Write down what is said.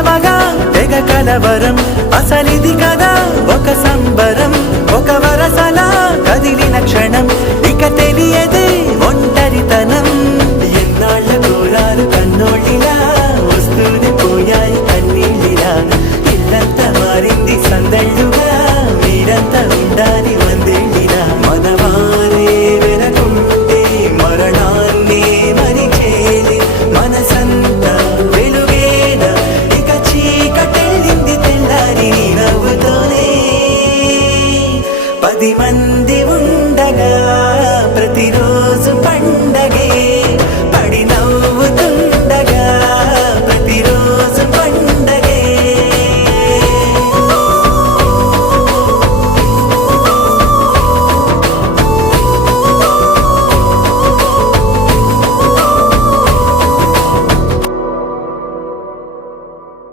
పిలవగా తెగ కలవరం అసలిది కదా ఒక సంబరం ఒక వరసలా కదిలిన క్షణం